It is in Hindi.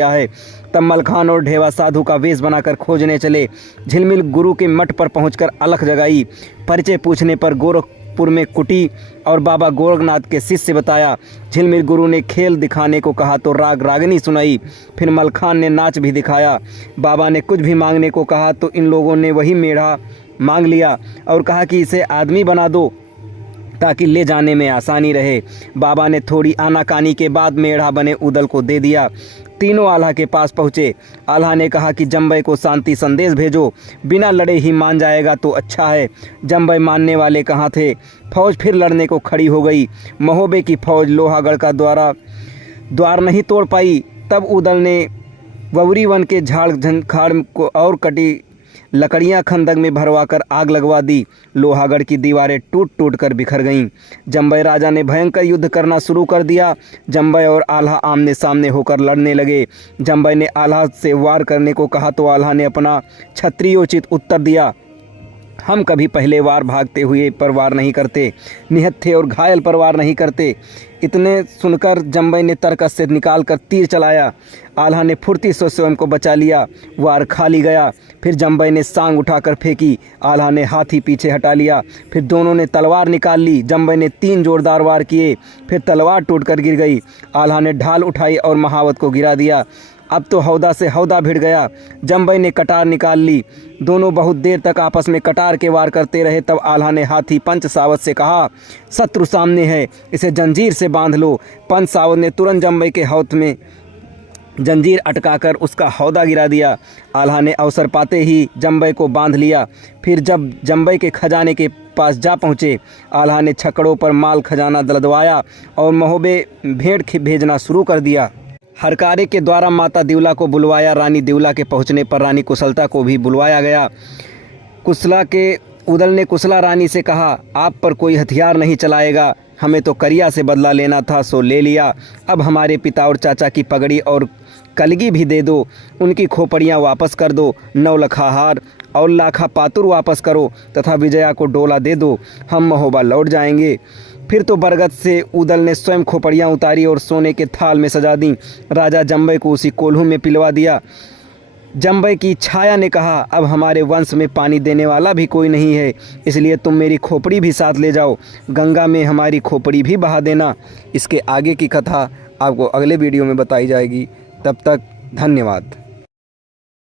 गया है। तब मलखान और ढेवा साधु का वेश बनाकर खोजने चले। झिलमिल गुरु के मठ पर पहुंचकर अलख जगाई। परिचय पूछने पर गोरखपुर में कुटी और बाबा गोरखनाथ के शिष्य बताया। झिलमिल गुरु ने खेल दिखाने को कहा तो राग रागनी सुनाई। फिर मलखान ने नाच भी दिखाया। बाबा ने कुछ भी मांगने को कहा तो इन लोगों ने वही मेढ़ा मांग लिया और कहा कि इसे आदमी बना दो ताकि ले जाने में आसानी रहे। बाबा ने थोड़ी आनाकानी के बाद मेढ़ा बने उदल को दे दिया। तीनों आल्हा के पास पहुँचे। आल्हा ने कहा कि जम्बई को शांति संदेश भेजो, बिना लड़े ही मान जाएगा तो अच्छा है। जम्बई मानने वाले कहाँ थे। फौज फिर लड़ने को खड़ी हो गई। महोबे की फौज लोहागढ़ का द्वार नहीं तोड़ पाई। तब उदल ने ववरी वन के झाड़ झंखाड़ को और कटी लकड़ियां खंदक में भरवाकर आग लगवा दी। लोहागढ़ की दीवारें टूट टूट कर बिखर गईं। जम्बई राजा ने भयंकर युद्ध करना शुरू कर दिया। जम्बई और आल्हा आमने सामने होकर लड़ने लगे। जम्बई ने आल्हा से वार करने को कहा तो आल्हा ने अपना क्षत्रियोचित उत्तर दिया, हम कभी पहले वार भागते हुए पर वार नहीं करते, निहत्थे और घायल पर वार नहीं करते। इतने सुनकर जम्बई ने तरकस से निकालकर तीर चलाया। आल्हा ने फुर्ती से स्वयं को बचा लिया। वार खाली गया। फिर जम्बई ने सांग उठाकर फेंकी। आल्हा ने हाथी पीछे हटा लिया। फिर दोनों ने तलवार निकाल ली। जम्बई ने 3 जोरदार वार किए। फिर तलवार टूटकर गिर गई। आल्हा ने ढाल उठाई और महावत को गिरा दिया। अब तो हौदा से हौदा भिड़ गया। जम्बई ने कटार निकाल ली। दोनों बहुत देर तक आपस में कटार के वार करते रहे। तब आल्हा ने हाथी पंच सावत से कहा, शत्रु सामने है, इसे जंजीर से बांध लो। पंच सावत ने तुरंत जम्बई के हौद में जंजीर अटकाकर उसका हौदा गिरा दिया। आल्हा ने अवसर पाते ही जम्बई को बांध लिया। फिर जब जम्बई के खजाने के पास जा पहुँचे, आल्हा ने छकड़ों पर माल खजाना दलदवाया और महोबे भेंट भेजना शुरू कर दिया। हरकारे के द्वारा माता दिवला को बुलवाया। रानी दिवला के पहुंचने पर रानी कुशलता को भी बुलवाया गया। कुशला के उदल ने कुशला रानी से कहा, आप पर कोई हथियार नहीं चलाएगा, हमें तो करिया से बदला लेना था सो ले लिया। अब हमारे पिता और चाचा की पगड़ी और कलगी भी दे दो, उनकी खोपड़ियाँ वापस कर दो, 9 लखा हार और लाखा पातुर वापस करो तथा विजया को डोला दे दो, हम महोबा लौट जाएंगे। फिर तो बरगद से उदल ने स्वयं खोपड़ियाँ उतारी और सोने के थाल में सजा दी। राजा जम्बई को उसी कोल्हू में पिलवा दिया। जम्बई की छाया ने कहा, अब हमारे वंश में पानी देने वाला भी कोई नहीं है, इसलिए तुम मेरी खोपड़ी भी साथ ले जाओ, गंगा में हमारी खोपड़ी भी बहा देना। इसके आगे की कथा आपको अगले वीडियो में बताई जाएगी। तब तक धन्यवाद।